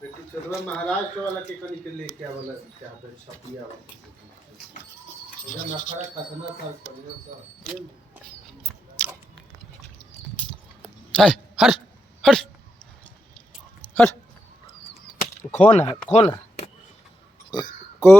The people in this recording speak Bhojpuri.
बेटी महाराष्ट्र वाला के कनी के लेके आवला चाहते छपिया वाला नखरा कतना साल पहले है हट हट हट खोना को